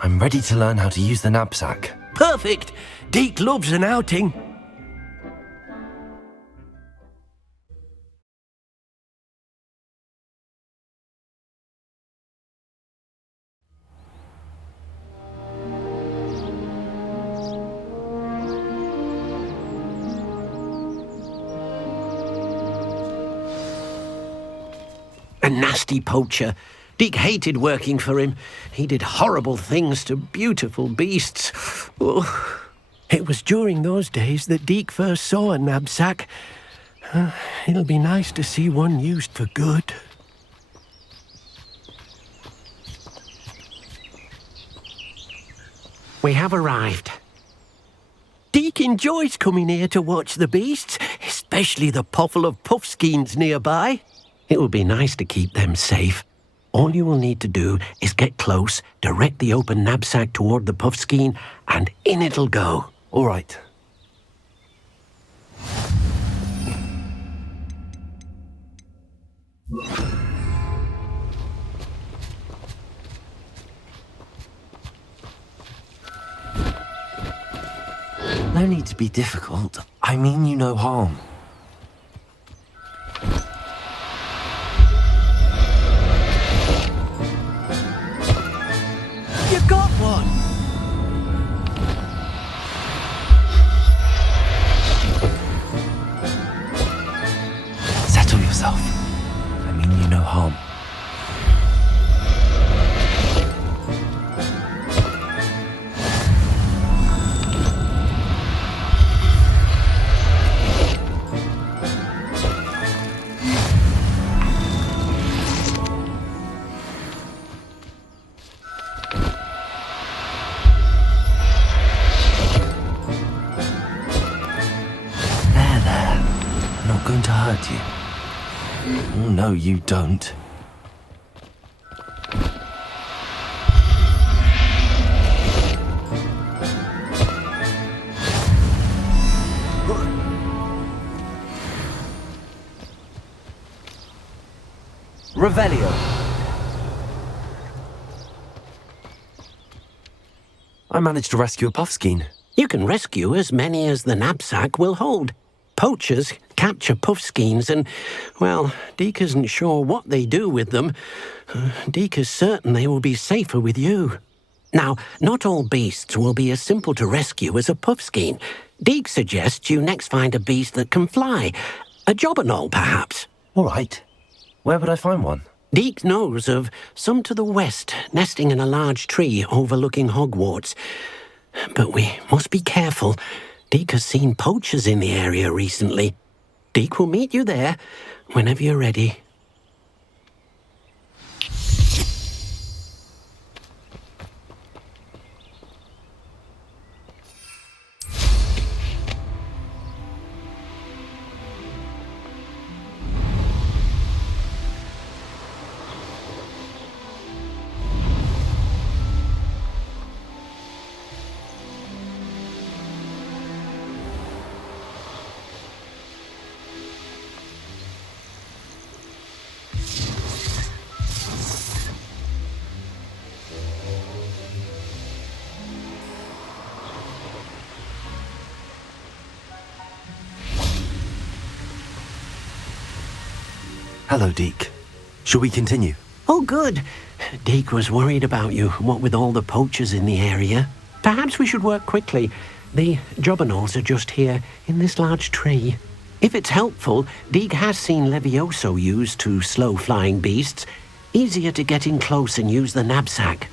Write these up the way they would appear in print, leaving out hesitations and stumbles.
I'm ready to learn how to use the knapsack. Perfect! Deke loves an outing. A nasty poacher. Deke hated working for him. He did horrible things to beautiful beasts. Oh. It was during those days that Deke first saw a knapsack. It'll be nice to see one used for good. We have arrived. Deke enjoys coming here to watch the beasts, especially the puffle of puffskeins nearby. It will be nice to keep them safe. All you will need to do is get close, direct the open knapsack toward the puffskein, and in it'll go. All right. No need to be difficult. I mean you no harm. You got one! Settle yourself. I mean you no harm. Going to hurt you. Oh, no, you don't. Revelio. I managed to rescue a puffskein. You can rescue as many as the knapsack will hold. Poachers capture puffskeins and, well, Deke isn't sure what they do with them. Deke is certain they will be safer with you. Now, not all beasts will be as simple to rescue as a puffskein. Deke suggests you next find a beast that can fly. A jobberknoll, perhaps. All right. Where would I find one? Deke knows of some to the west, nesting in a large tree overlooking Hogwarts. But we must be careful. Deke has seen poachers in the area recently. Deke will meet you there whenever you're ready. Hello, Deke. Shall we continue? Oh, good. Deke was worried about you, what with all the poachers in the area. Perhaps we should work quickly. The jobberknolls are just here, in this large tree. If it's helpful, Deke has seen Levioso used to slow flying beasts. Easier to get in close and use the knapsack.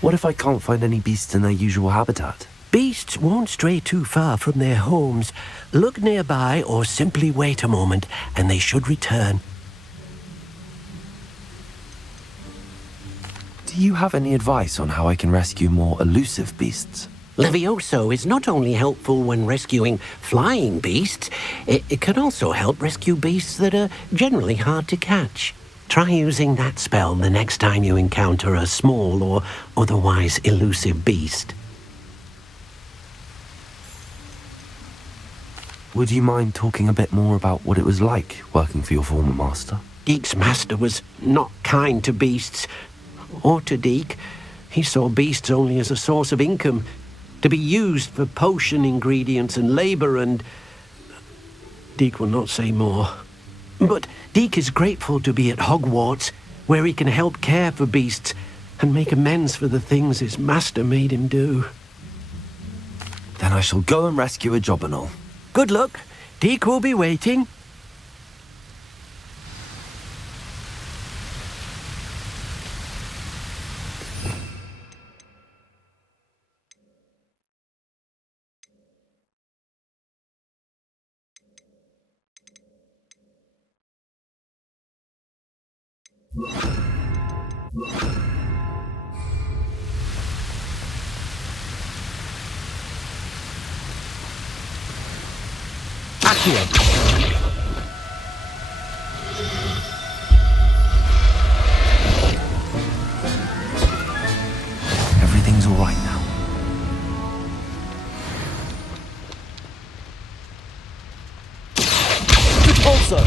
What if I can't find any beasts in their usual habitat? Beasts won't stray too far from their homes. Look nearby or simply wait a moment, and they should return. Do you have any advice on how I can rescue more elusive beasts? Levioso is not only helpful when rescuing flying beasts, it can also help rescue beasts that are generally hard to catch. Try using that spell the next time you encounter a small or otherwise elusive beast. Would you mind talking a bit more about what it was like working for your former master? Deek's master was not kind to beasts, or to Deek. He saw beasts only as a source of income, to be used for potion ingredients and labour, and Deek will not say more. But Deek is grateful to be at Hogwarts, where he can help care for beasts and make amends for the things his master made him do. Then I shall go and rescue a Jobberknoll. Good luck. Deek will be waiting. Everything's all right now. Also.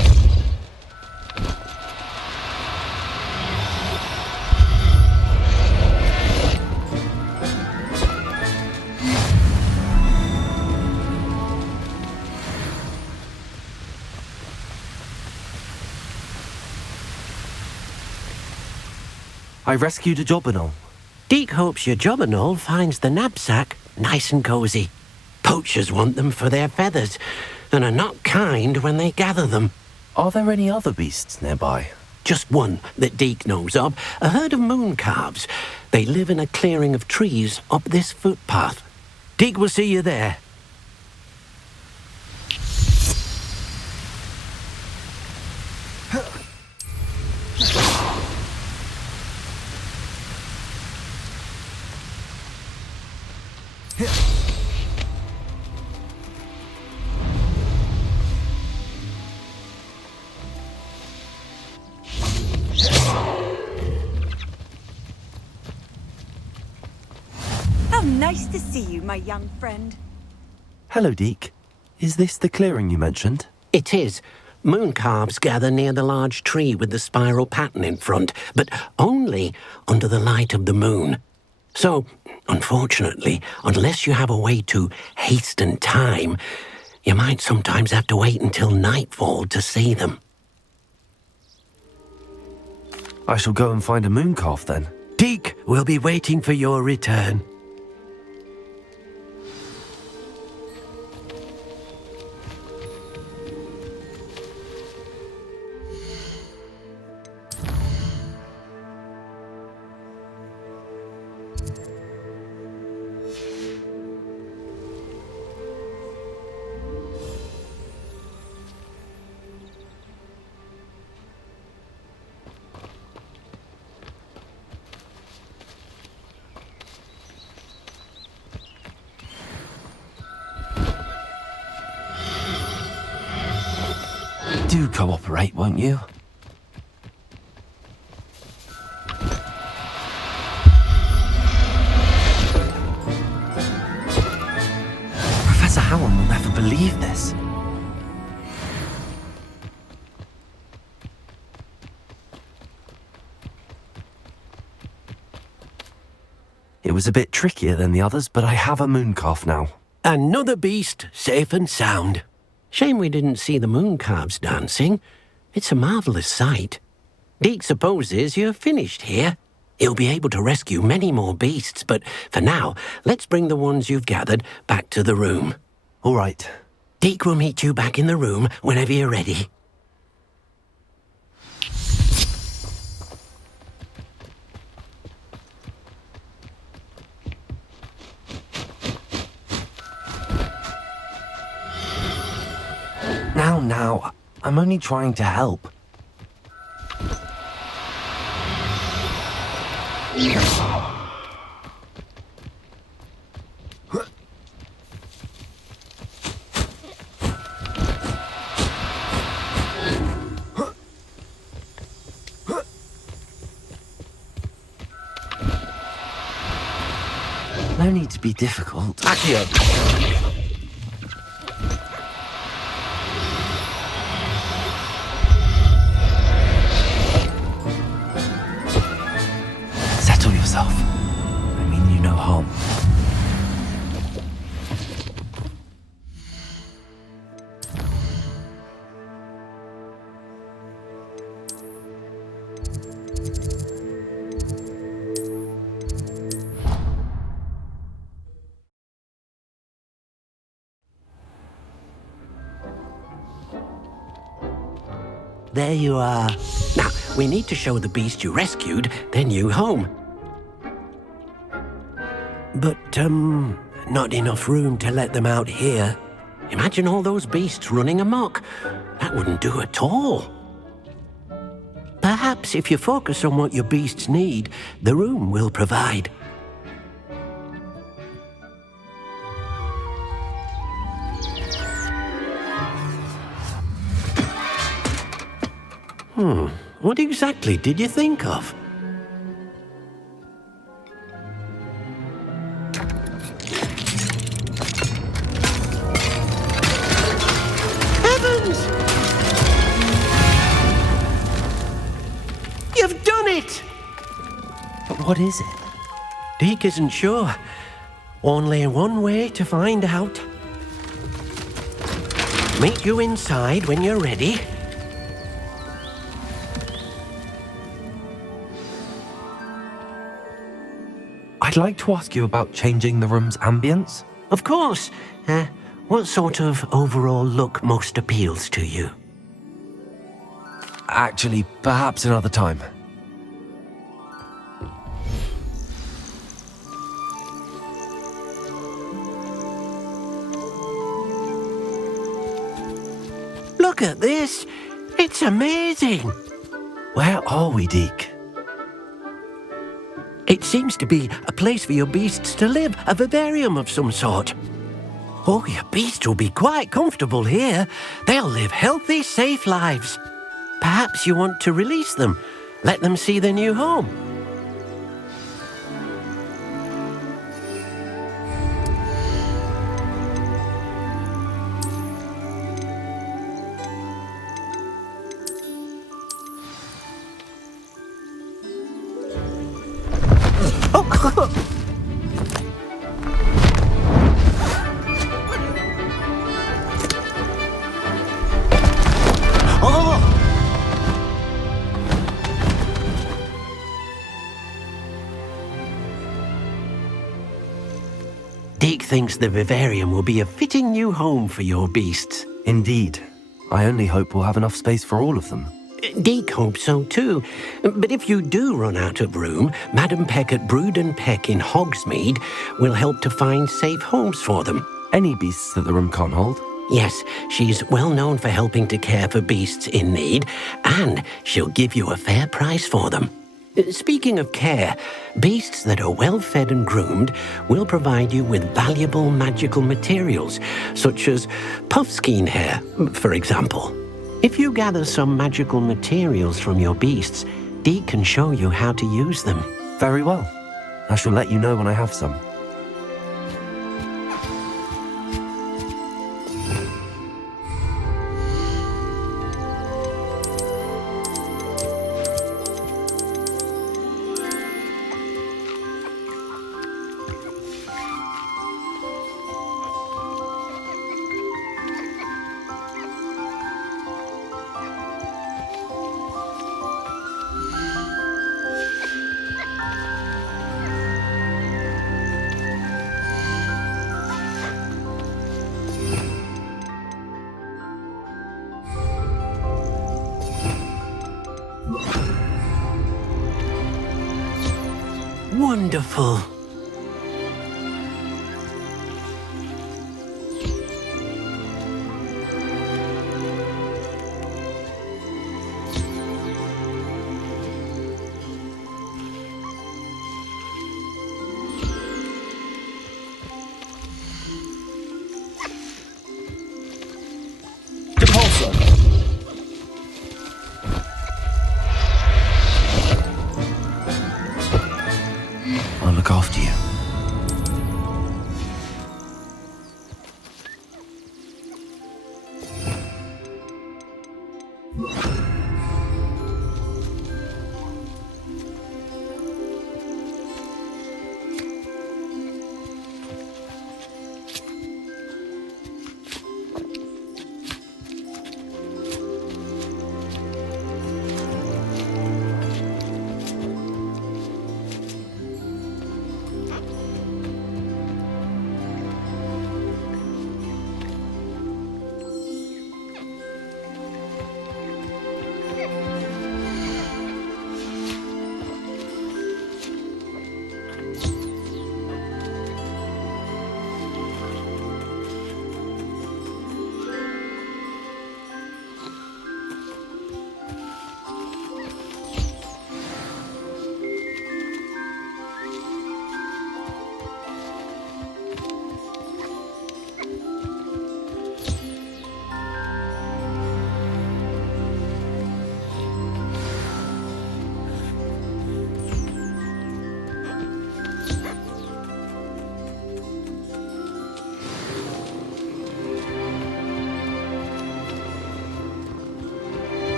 I rescued a Jobberknoll. Deek hopes your Jobberknoll finds the knapsack nice and cosy. Poachers want them for their feathers, and are not kind when they gather them. Are there any other beasts nearby? Just one that Deek knows of, a herd of moon calves. They live in a clearing of trees up this footpath. Deek will see you there. How nice to see you, my young friend. Hello, Deek. Is this the clearing you mentioned? It is. Moon calves gather near the large tree with the spiral pattern in front, but only under the light of the moon. So, unfortunately, unless you have a way to hasten time, you might sometimes have to wait until nightfall to see them. I shall go and find a mooncalf then. Deek will be waiting for your return. Do cooperate, won't you? Professor Howard will never believe this. It was a bit trickier than the others, but I have a mooncalf now. Another beast, safe and sound. Shame we didn't see the moon calves dancing. It's a marvellous sight. Deek supposes you're finished here. He'll be able to rescue many more beasts, but for now, let's bring the ones you've gathered back to the room. All right. Deek will meet you back in the room whenever you're ready. Now, I'm only trying to help. No need to be difficult. Accio. Settle yourself. I mean you no harm. There you are. Now, we need to show the beast you rescued their new home. But, not enough room to let them out here. Imagine all those beasts running amok. That wouldn't do at all. Perhaps if you focus on what your beasts need, the room will provide. What exactly did you think of? Heavens! You've done it! But what is it? Deke isn't sure. Only one way to find out. Meet you inside when you're ready. I'd like to ask you about changing the room's ambience. Of course. What sort of overall look most appeals to you? Actually, perhaps another time. Look at this. It's amazing. Where are we, Deke? It seems to be a place for your beasts to live, a vivarium of some sort. Oh, your beasts will be quite comfortable here. They'll live healthy, safe lives. Perhaps you want to release them, let them see their new home. Deke thinks the Vivarium will be a fitting new home for your beasts. Indeed. I only hope we'll have enough space for all of them. Deke hopes so too. But if you do run out of room, Madam Peck at Brood and Peck in Hogsmeade will help to find safe homes for them. Any beasts that the room can't hold? Yes, she's well known for helping to care for beasts in need, and she'll give you a fair price for them. Speaking of care, beasts that are well fed and groomed will provide you with valuable magical materials, such as puffskein hair, for example. If you gather some magical materials from your beasts, Deke can show you how to use them. Very well. I shall let you know when I have some. Wonderful. I'll look after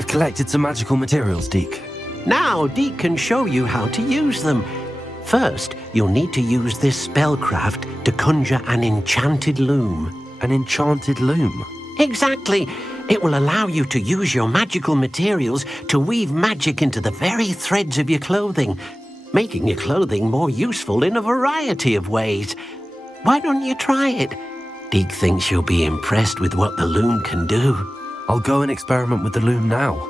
I've collected some magical materials, Deke. Now, Deke can show you how to use them. First, you'll need to use this spellcraft to conjure an enchanted loom. An enchanted loom? Exactly. It will allow you to use your magical materials to weave magic into the very threads of your clothing, making your clothing more useful in a variety of ways. Why don't you try it? Deke thinks you'll be impressed with what the loom can do. I'll go and experiment with the loom now.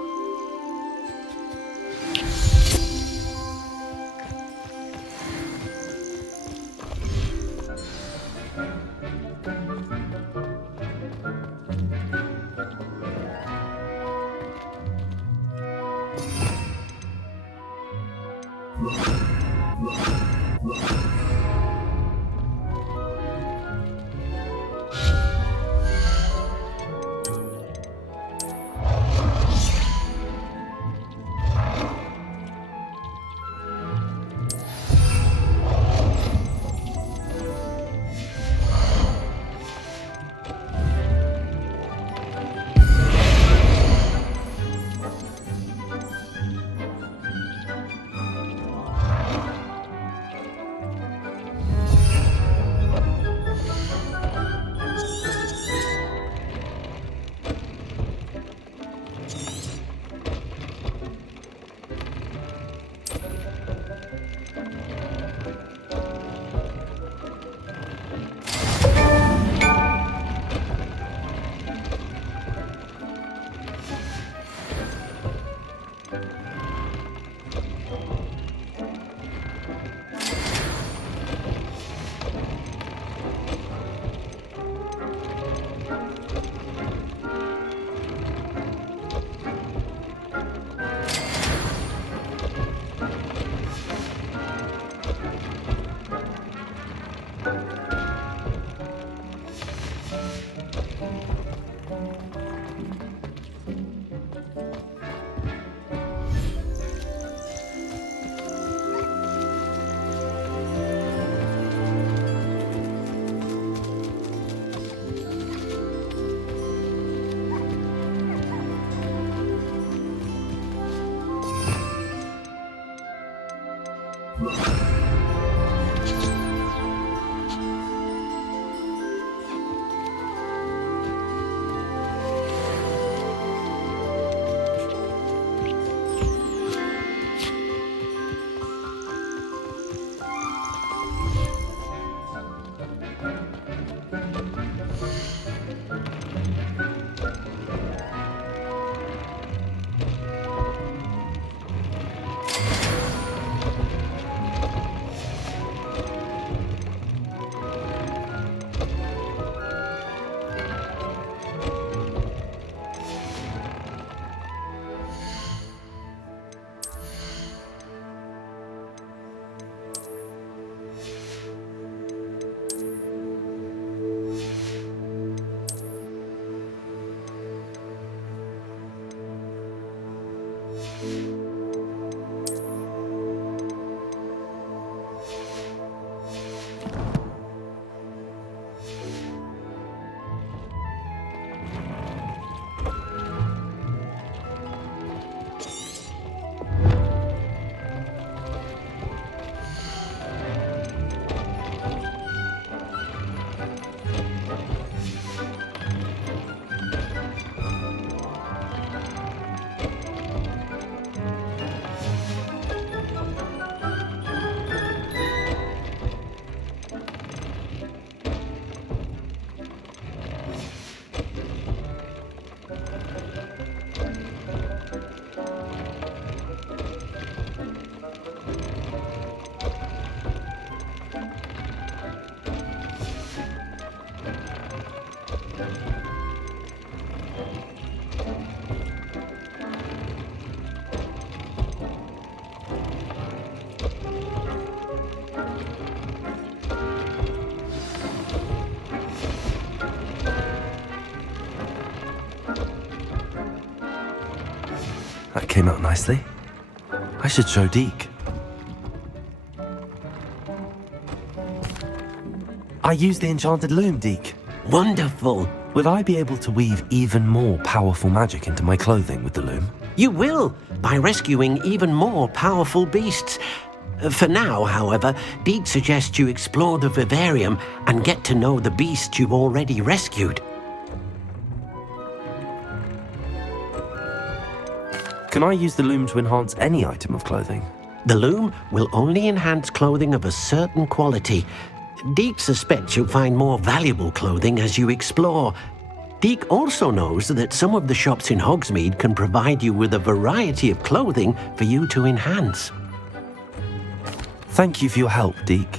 That came out nicely. I should show Deke. I used the enchanted loom, Deke. Wonderful. Will I be able to weave even more powerful magic into my clothing with the loom? You will, by rescuing even more powerful beasts. For now, however, Deek suggests you explore the Vivarium and get to know the beasts you've already rescued. Can I use the loom to enhance any item of clothing? The loom will only enhance clothing of a certain quality. Deek suspects you'll find more valuable clothing as you explore. Deek also knows that some of the shops in Hogsmeade can provide you with a variety of clothing for you to enhance. Thank you for your help, Deek.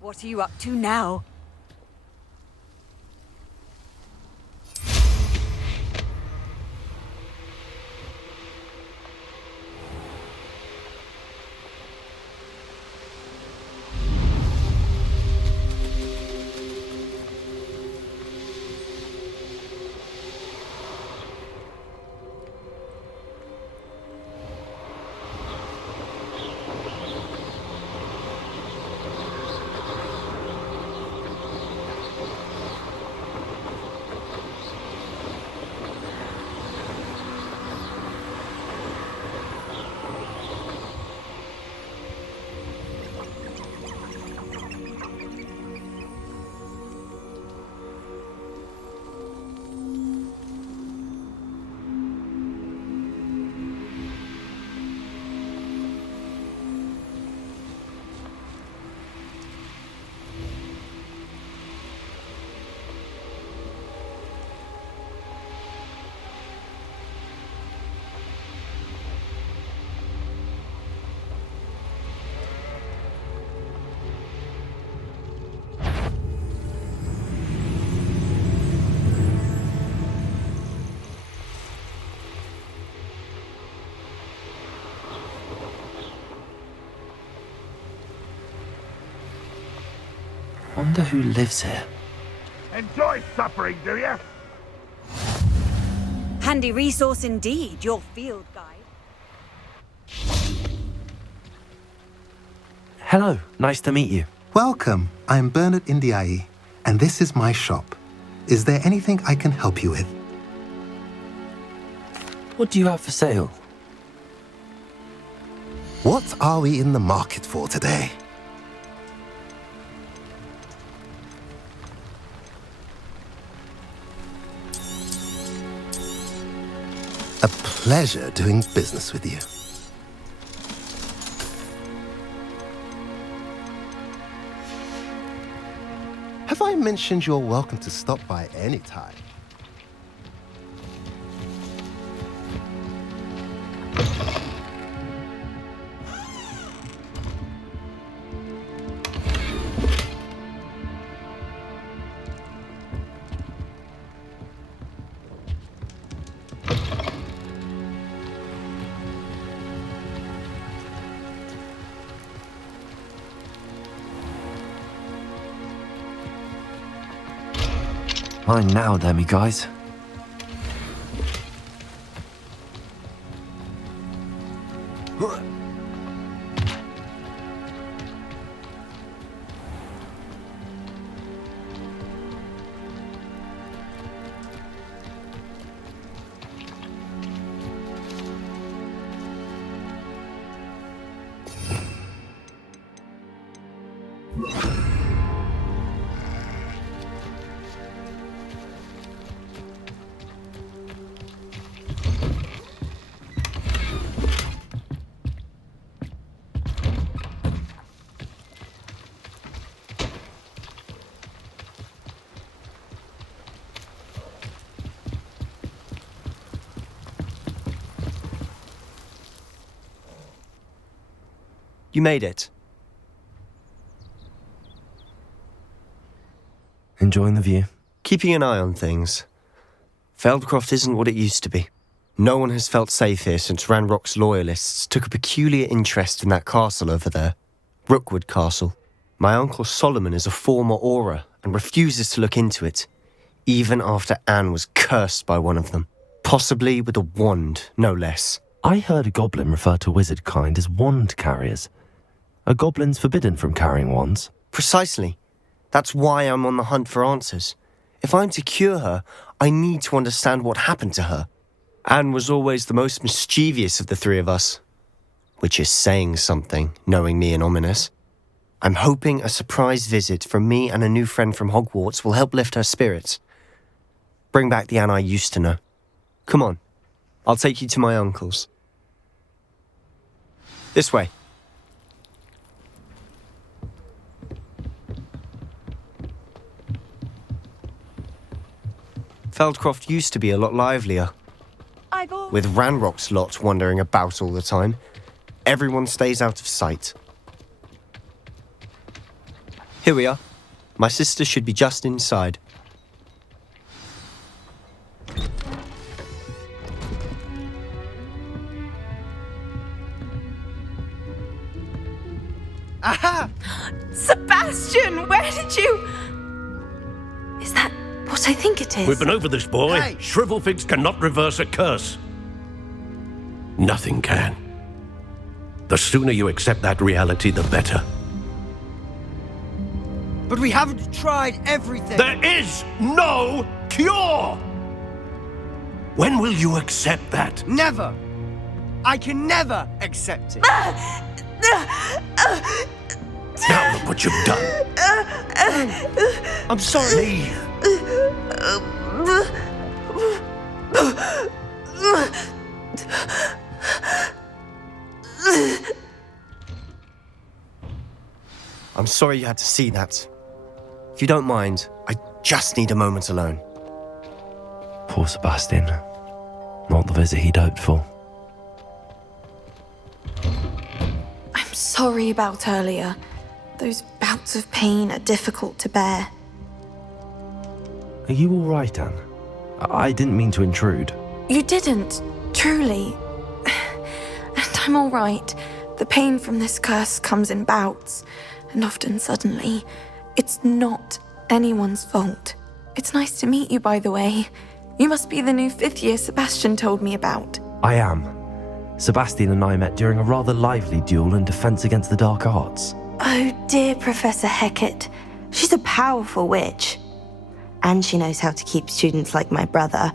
What are you up to now? Wonder who lives here. Enjoy suffering, do you? Handy resource indeed, your field guide. Hello, nice to meet you. Welcome. I'm Bernard Indiai, and this is my shop. Is there anything I can help you with? What do you have for sale? What are we in the market for today? A pleasure doing business with you. Have I mentioned you're welcome to stop by any time? Mine now, demi guys. You made it. Enjoying the view? Keeping an eye on things. Feldcroft isn't what it used to be. No one has felt safe here since Ranrock's loyalists took a peculiar interest in that castle over there. Rookwood Castle. My uncle Solomon is a former Auror and refuses to look into it, even after Anne was cursed by one of them. Possibly with a wand, no less. I heard a goblin refer to wizard kind as wand carriers. Are goblins forbidden from carrying wands? Precisely. That's why I'm on the hunt for answers. If I'm to cure her, I need to understand what happened to her. Anne was always the most mischievous of the three of us. Which is saying something, knowing me and Ominous. I'm hoping a surprise visit from me and a new friend from Hogwarts will help lift her spirits. Bring back the Anne I used to know. Come on, I'll take you to my uncle's. This way. Feldcroft used to be a lot livelier. With Ranrock's lot wandering about all the time, everyone stays out of sight. Here we are. My sister should be just inside. Aha! Sebastian, where did you... Is that what I think it is? We've been over this, boy. Hey! Shrivelfigs cannot reverse a curse. Nothing can. The sooner you accept that reality, the better. But we haven't tried everything. There is no cure! When will you accept that? Never. I can never accept it. Now look what you've done. I'm sorry. Leave. I'm sorry you had to see that. If you don't mind, I just need a moment alone. Poor Sebastian. Not the visit he'd hoped for. I'm sorry about earlier. Those bouts of pain are difficult to bear. Are you all right, Anne? I didn't mean to intrude. You didn't, truly. And I'm all right. The pain from this curse comes in bouts, and often suddenly. It's not anyone's fault. It's nice to meet you, by the way. You must be the new 5th year Sebastian told me about. I am. Sebastian and I met during a rather lively duel in Defense Against the Dark Arts. Oh, dear Professor Hecat. She's a powerful witch. And she knows how to keep students like my brother,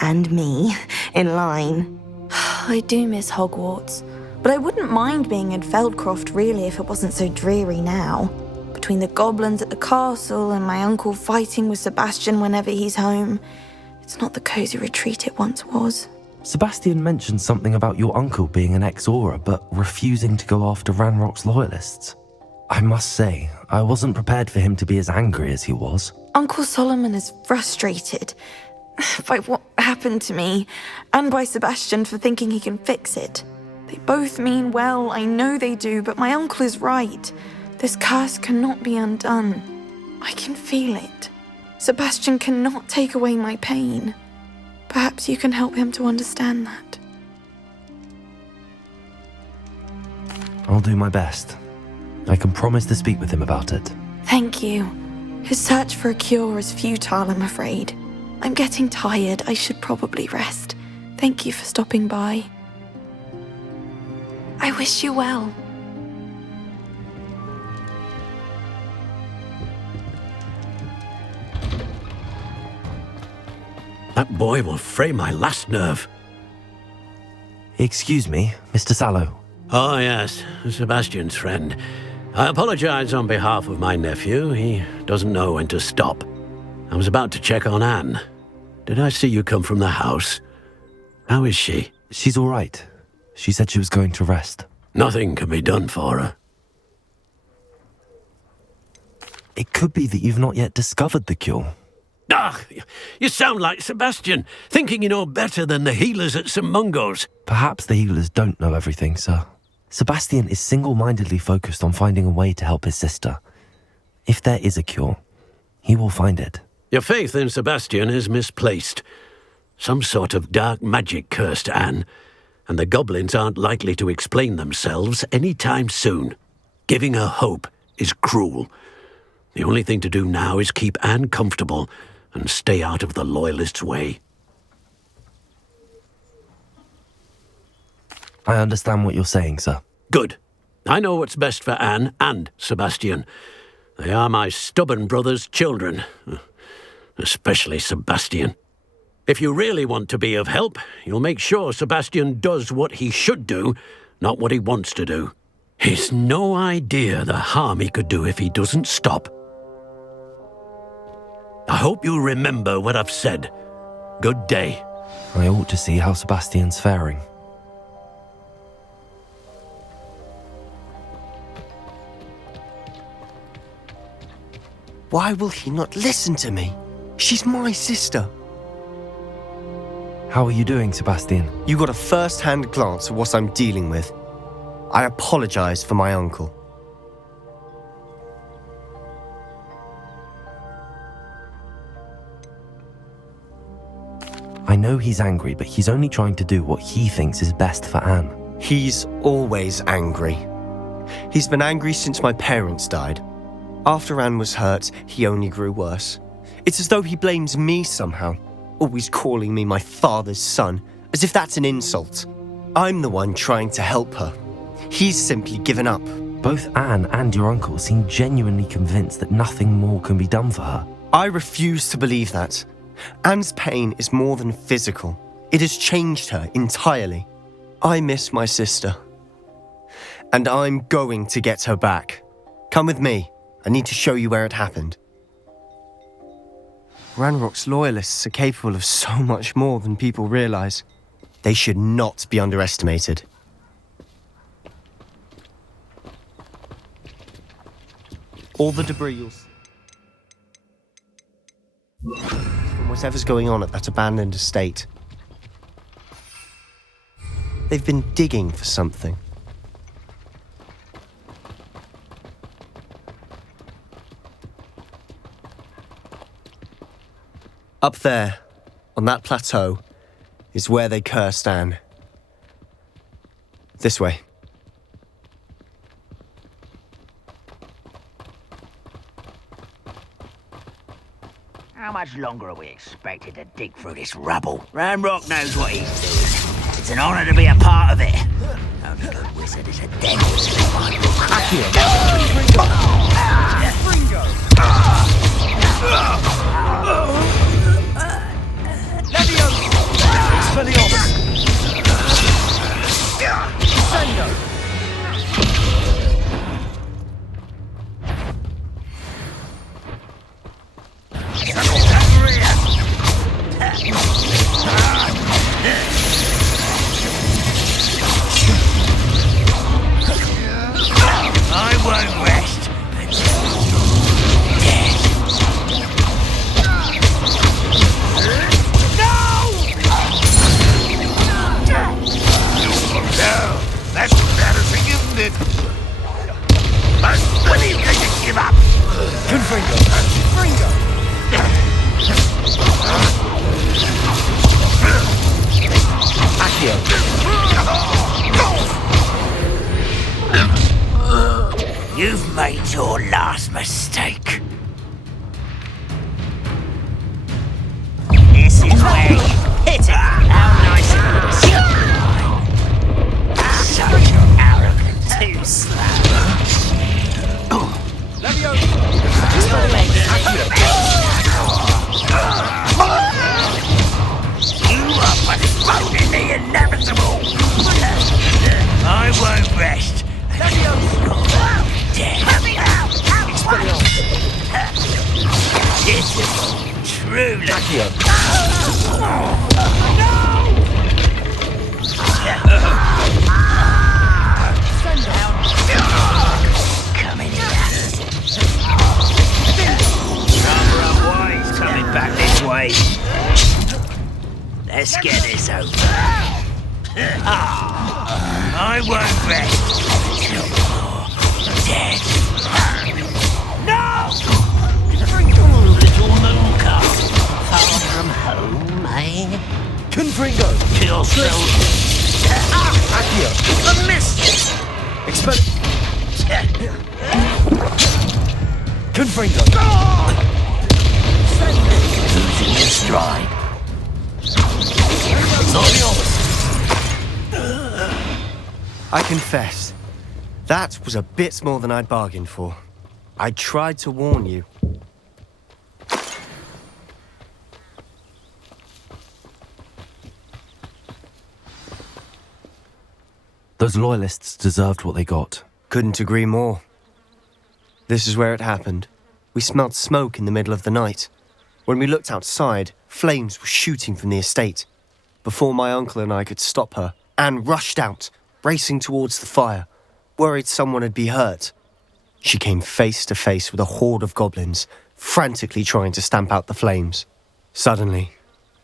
and me, in line. I do miss Hogwarts, but I wouldn't mind being in Feldcroft really if it wasn't so dreary now. Between the goblins at the castle and my uncle fighting with Sebastian whenever he's home, it's not the cozy retreat it once was. Sebastian mentioned something about your uncle being an ex-Auror, but refusing to go after Ranrock's loyalists. I must say, I wasn't prepared for him to be as angry as he was. Uncle Solomon is frustrated by what happened to me, and by Sebastian for thinking he can fix it. They both mean well, I know they do, but my uncle is right. This curse cannot be undone. I can feel it. Sebastian cannot take away my pain. Perhaps you can help him to understand that. I'll do my best. I can promise to speak with him about it. Thank you. His search for a cure is futile, I'm afraid. I'm getting tired. I should probably rest. Thank you for stopping by. I wish you well. That boy will fray my last nerve. Excuse me, Mr. Sallow. Oh, yes, Sebastian's friend. I apologize on behalf of my nephew. He doesn't know when to stop. I was about to check on Anne. Did I see you come from the house? How is she? She's all right. She said she was going to rest. Nothing can be done for her. It could be that you've not yet discovered the cure. Ah, you sound like Sebastian, thinking you know better than the healers at St. Mungo's. Perhaps the healers don't know everything, sir. Sebastian is single-mindedly focused on finding a way to help his sister. If there is a cure, he will find it. Your faith in Sebastian is misplaced. Some sort of dark magic cursed Anne, and the goblins aren't likely to explain themselves any time soon. Giving her hope is cruel. The only thing to do now is keep Anne comfortable and stay out of the Loyalists' way. I understand what you're saying, sir. Good. I know what's best for Anne and Sebastian. They are my stubborn brother's children. Especially Sebastian. If you really want to be of help, you'll make sure Sebastian does what he should do, not what he wants to do. He's no idea the harm he could do if he doesn't stop. I hope you remember what I've said. Good day. I ought to see how Sebastian's faring. Why will he not listen to me? She's my sister. How are you doing, Sebastian? You got a first-hand glance at what I'm dealing with. I apologize for my uncle. I know he's angry, but he's only trying to do what he thinks is best for Anne. He's always angry. He's been angry since my parents died. After Anne was hurt, he only grew worse. It's as though he blames me somehow, always calling me my father's son, as if that's an insult. I'm the one trying to help her. He's simply given up. Both Anne and your uncle seem genuinely convinced that nothing more can be done for her. I refuse to believe that. Anne's pain is more than physical. It has changed her entirely. I miss my sister. And I'm going to get her back. Come with me. I need to show you where it happened. Ranrock's loyalists are capable of so much more than people realize. They should not be underestimated. All the debris you'll see from whatever's going on at that abandoned estate. They've been digging for something. Up there, on that plateau, is where they cursed Anne. This way. How much longer are we expected to dig through this rubble? Ranrock knows what he's doing. It's an honor to be a part of it. Only good wizard is a devil's I won't rest until dead. No! That's embarrassing, isn't it? When are you going to give up? Confringo! You've made your last mistake. This is where you hit it. How nice it is. Such arrogant, too slow. You are postponing the inevitable. I won't rest until you're dead. This is truly. Come in here. Rather unwise coming back this way. Let's get this over. I won't rest until you're dead. No! Little moon calf, far from home, eh? Confringo! To yourself. Accio! A miss! Confringo! Losing your stride. Not yours. I confess, that was a bit more than I'd bargained for. I tried to warn you. Those loyalists deserved what they got. Couldn't agree more. This is where it happened. We smelled smoke in the middle of the night. When we looked outside, flames were shooting from the estate. Before my uncle and I could stop her, Anne rushed out, racing towards the fire, worried someone had been hurt. She came face to face with a horde of goblins, frantically trying to stamp out the flames. Suddenly,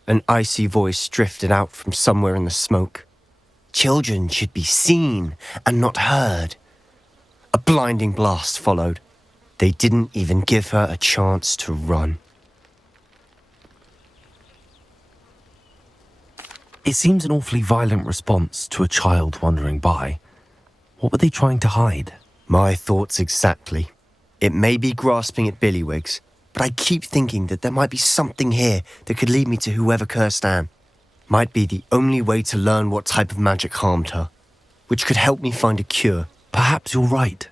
an icy voice drifted out from somewhere in the smoke. Children should be seen and not heard. A blinding blast followed. They didn't even give her a chance to run. It seems an awfully violent response to a child wandering by. What were they trying to hide? My thoughts exactly. It may be grasping at billywhigs, but I keep thinking that there might be something here that could lead me to whoever cursed Anne. Might be the only way to learn what type of magic harmed her, which could help me find a cure. Perhaps you're right.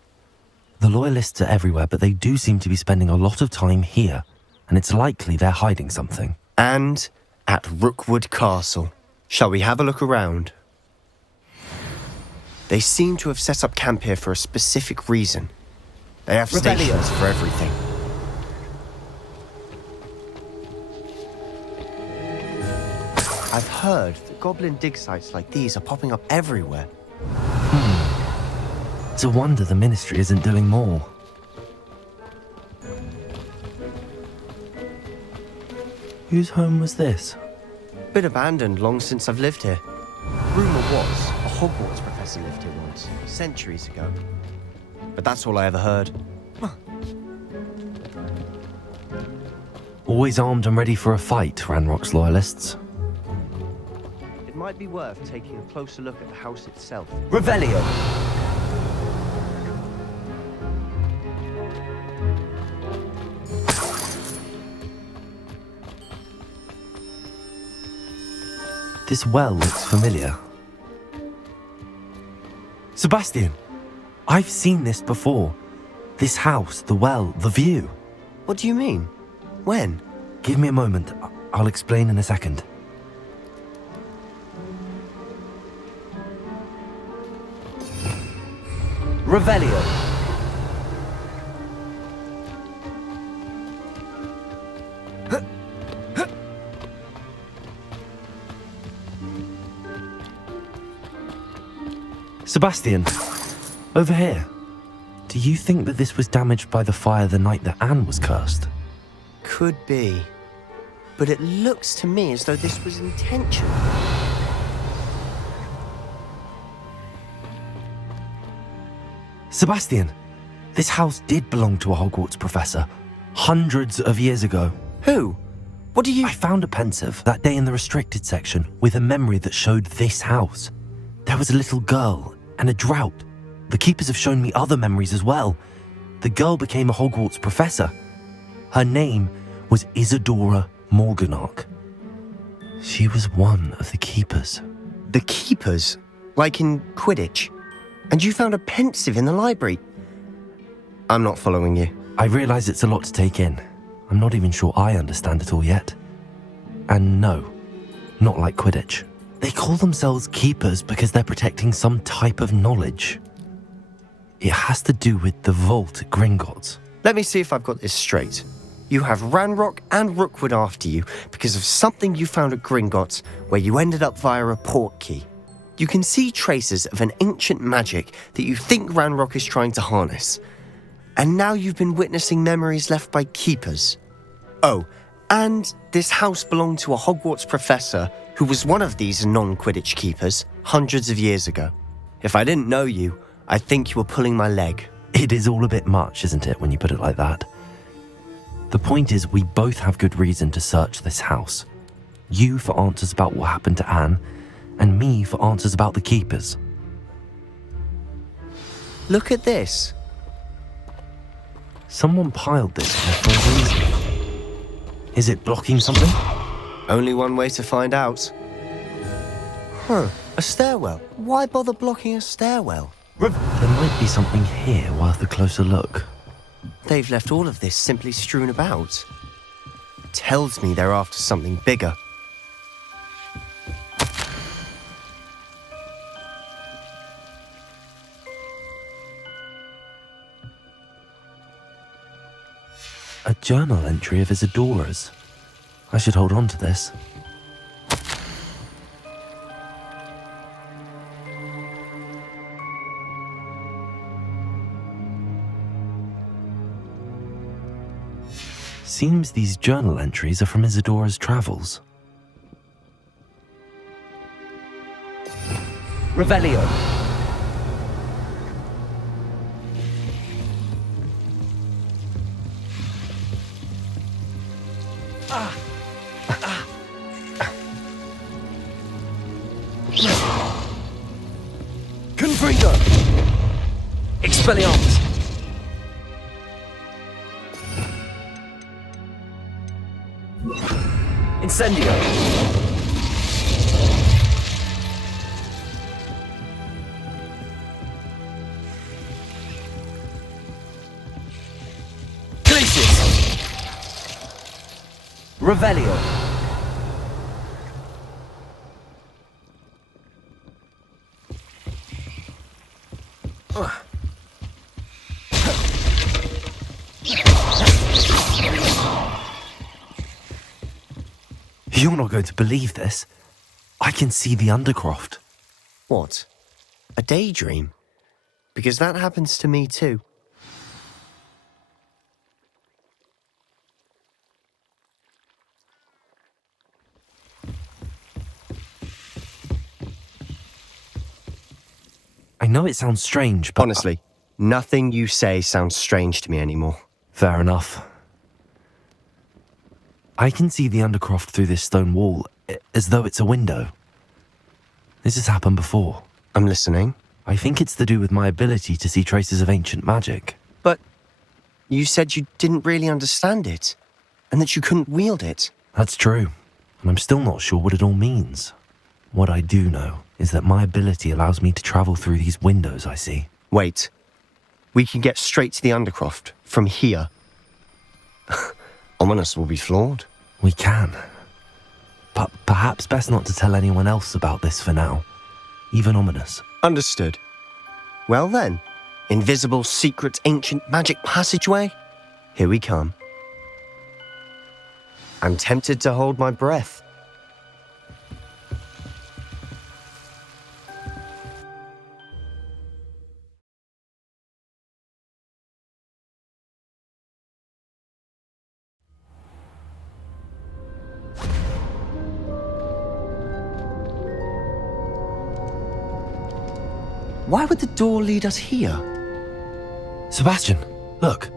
The loyalists are everywhere, but they do seem to be spending a lot of time here, and it's likely they're hiding something. And at Rookwood Castle. Shall we have a look around? They seem to have set up camp here for a specific reason. They have stations for everything. I've heard that goblin dig sites like these are popping up everywhere. It's a wonder the Ministry isn't doing more. Whose home was this? Been abandoned long since I've lived here. Rumour was a Hogwarts professor lived here once, centuries ago. But that's all I ever heard. Always armed and ready for a fight, Ranrock's loyalists. It might be worth taking a closer look at the house itself. Revelio. This well looks familiar. Sebastian! I've seen this before. This house, the well, the view. What do you mean? When? Give me a moment. I'll explain in a second. Revelio. Sebastian, over here. Do you think that this was damaged by the fire the night that Anne was cursed? Could be. But it looks to me as though this was intentional. Sebastian, this house did belong to a Hogwarts professor, hundreds of years ago. Who? What do you... I found a pensive that day in the restricted section with a memory that showed this house. There was a little girl and a drought. The keepers have shown me other memories as well. The girl became a Hogwarts professor. Her name was Isadora Morganach. She was one of the keepers. The keepers? Like in Quidditch? And you found a pensive in the library? I'm not following you. I realise it's a lot to take in. I'm not even sure I understand it all yet. And no, not like Quidditch. They call themselves keepers because they're protecting some type of knowledge. It has to do with the vault at Gringotts. Let me see if I've got this straight. You have Ranrock and Rookwood after you because of something you found at Gringotts where you ended up via a port key. You can see traces of an ancient magic that you think Ranrock is trying to harness. And now you've been witnessing memories left by keepers. Oh, and this house belonged to a Hogwarts professor who was one of these non-Quidditch keepers hundreds of years ago. If I didn't know you, I'd think you were pulling my leg. It is all a bit much, isn't it, when you put it like that? The point is, we both have good reason to search this house. You for answers about what happened to Anne, and me for answers about the keepers. Look at this. Someone piled this here for a reason. Is it blocking something? Only one way to find out. A stairwell. Why bother blocking a stairwell? There might be something here worth a closer look. They've left all of this simply strewn about. Tells me they're after something bigger. A journal entry of Isadora's. I should hold on to this. Seems these journal entries are from Isadora's travels. Revelio. Confringo. Expelliarmus. Incendio. Glacius. Revelio. You're not going to believe this. I can see the Undercroft. What? A daydream? Because that happens to me too. I know it sounds strange, but... Honestly, nothing you say sounds strange to me anymore. Fair enough. I can see the Undercroft through this stone wall, as though it's a window. This has happened before. I'm listening. I think it's to do with my ability to see traces of ancient magic. But you said you didn't really understand it, and that you couldn't wield it. That's true, and I'm still not sure what it all means. What I do know is that my ability allows me to travel through these windows I see. Wait. We can get straight to the Undercroft from here. Ominous will be flawed. We can. But perhaps best not to tell anyone else about this for now. Even Ominous. Understood. Well then, invisible, secret, ancient magic passageway? Here we come. I'm tempted to hold my breath. Why would the door lead us here? Sebastian, look.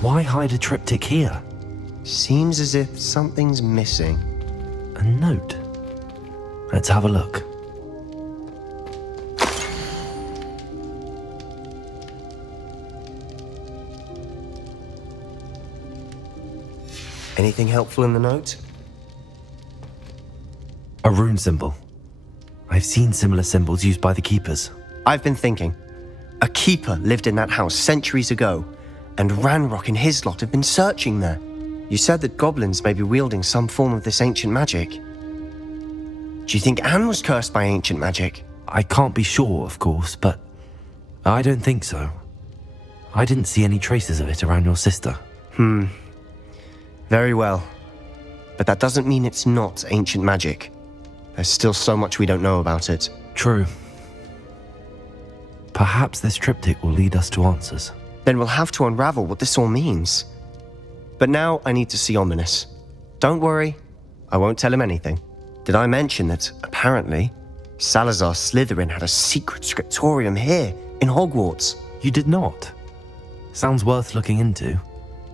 Why hide a triptych here? Seems as if something's missing. A note. Let's have a look. Anything helpful in the note? A rune symbol. I've seen similar symbols used by the keepers. I've been thinking. A keeper lived in that house centuries ago, and Ranrock and his lot have been searching there. You said that goblins may be wielding some form of this ancient magic. Do you think Anne was cursed by ancient magic? I can't be sure, of course, but I don't think so. I didn't see any traces of it around your sister. Very well. But that doesn't mean it's not ancient magic. There's still so much we don't know about it. True. Perhaps this triptych will lead us to answers. Then we'll have to unravel what this all means. But now I need to see Ominous. Don't worry, I won't tell him anything. Did I mention that, apparently, Salazar Slytherin had a secret scriptorium here, in Hogwarts? You did not? Sounds worth looking into.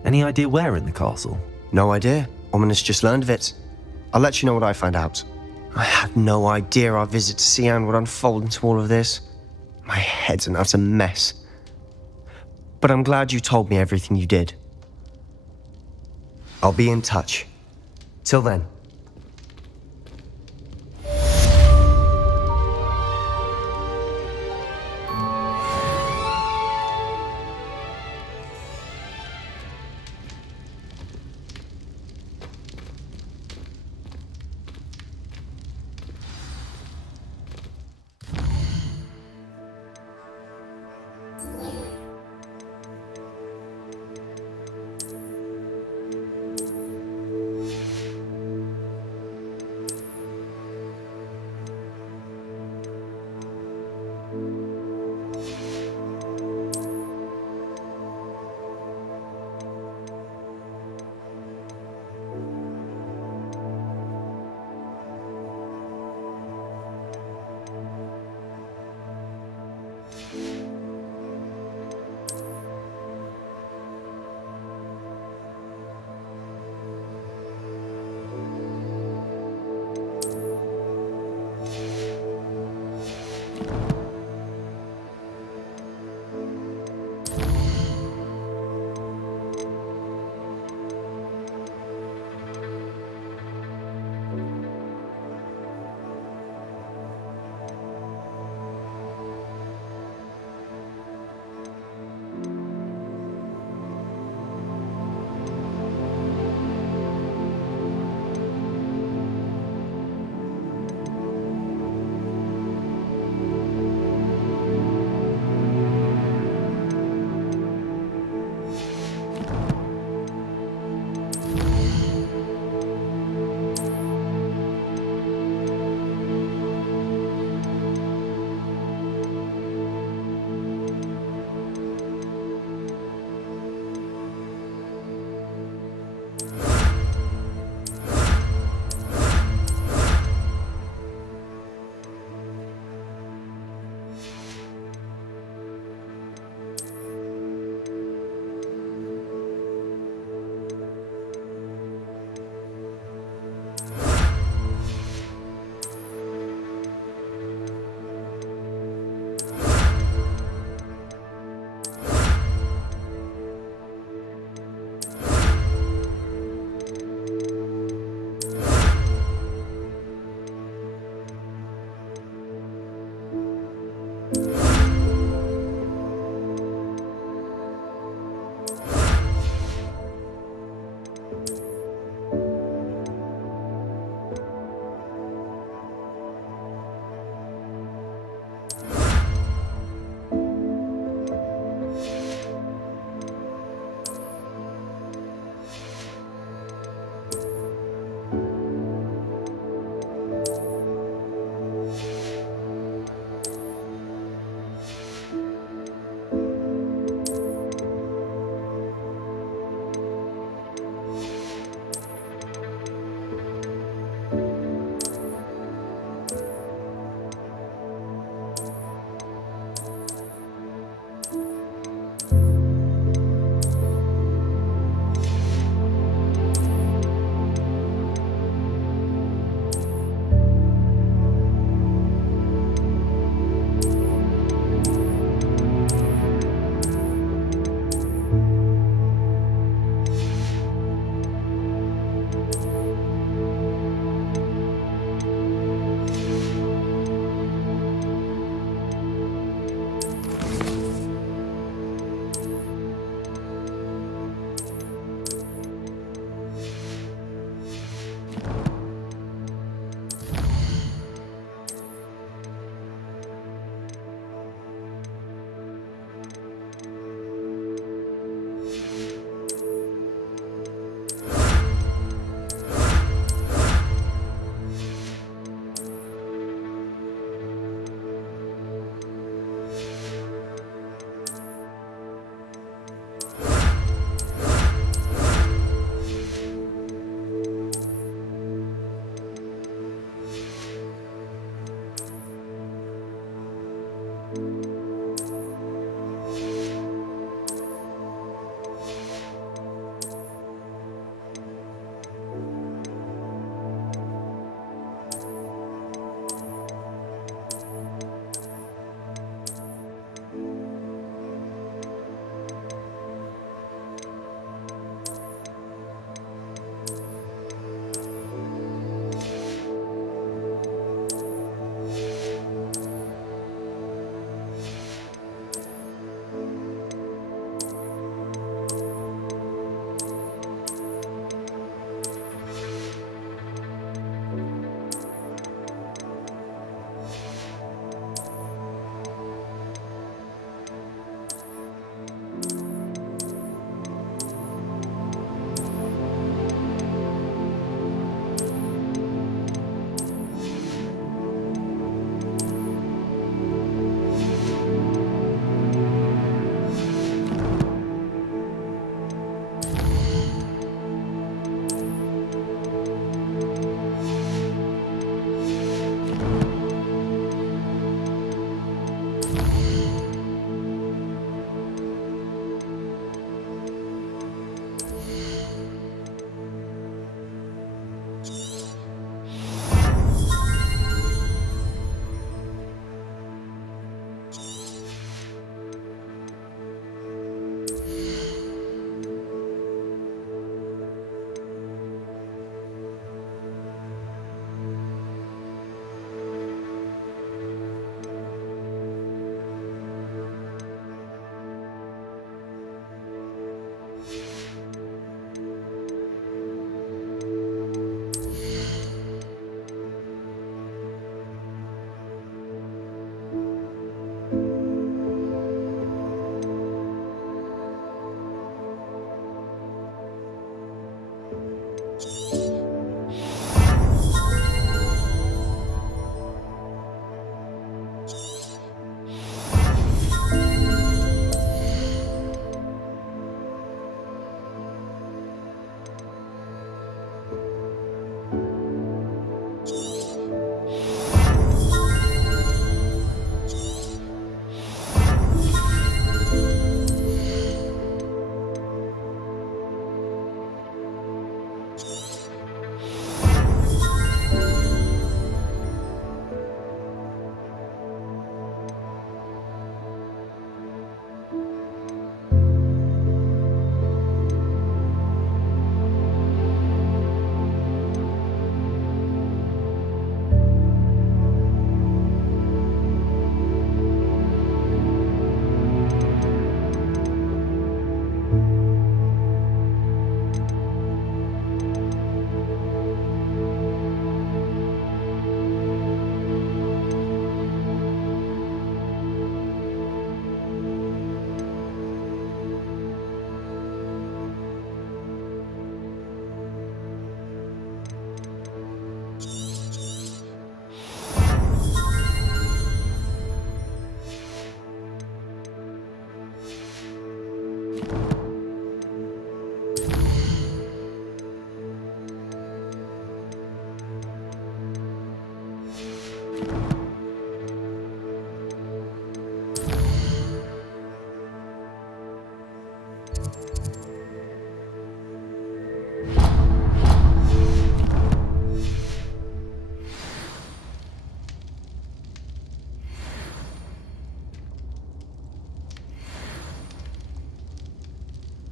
Any idea where in the castle? No idea. Ominous just learned of it. I'll let you know what I find out. I had no idea our visit to Cian would unfold into all of this. My head's an utter mess. But I'm glad you told me everything you did. I'll be in touch. Till then.